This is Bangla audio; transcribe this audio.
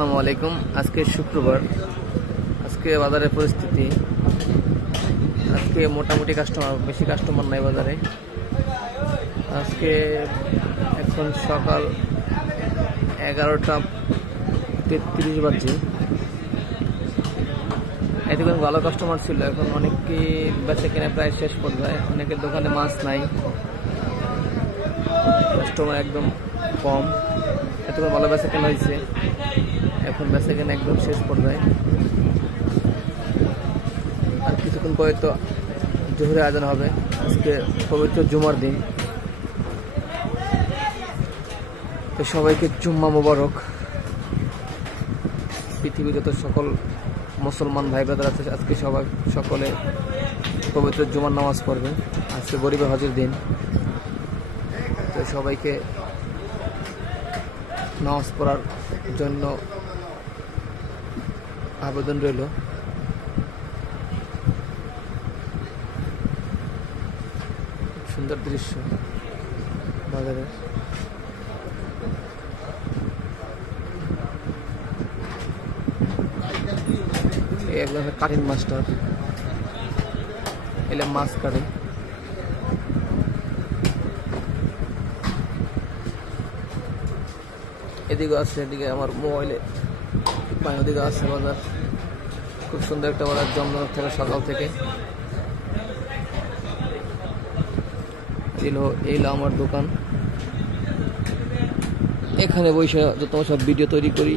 আসসালামু আলাইকুম। আজকে শুক্রবার। আজকে বাজারের পরিস্থিতি, আজকে মোটামুটি বেশি কাস্টমার নাই বাজারে। আজকে এখন সকাল 11:33 বাজছে। এতক্ষণ ভালো কাস্টমার ছিল, এখন অনেকেই বেচা কেনা প্রায় শেষ পর্যায়ে। অনেকের দোকানে মাছ নাই, কাস্টমার একদম কম। এতক্ষণ ভালো বেচা কেনা হয়েছে, এখন বেচা কেনা একদম শেষ পর্যায়ে। আর কিছুক্ষণ পরে তো জোহরে আজান হবে। আজকে পবিত্র জুমার দিন, তো সবাইকে জুম্মা মোবারক। পৃথিবীর যত সকল মুসলমান ভাই ব্রাদার আছে, আজকে সকলে পবিত্র জুমার নামাজ পড়বে। আজকে গরিবের হজের দিন, তো সবাইকে নামাজ পড়ার জন্য আবেদন রইল। সুন্দর দৃশ্য বাজারের। একজন কাটিং মাস্টার, এলে মাছ কাটে। এদিকে আছে, এদিকে আমার মোবাইলে ওদিকে আছে বাজার। খুব সুন্দর একটা বাজার, জমজম থেকে সকাল থেকে। এই আমার দোকান, এখানে বসে যত সব ভিডিও তৈরি করি।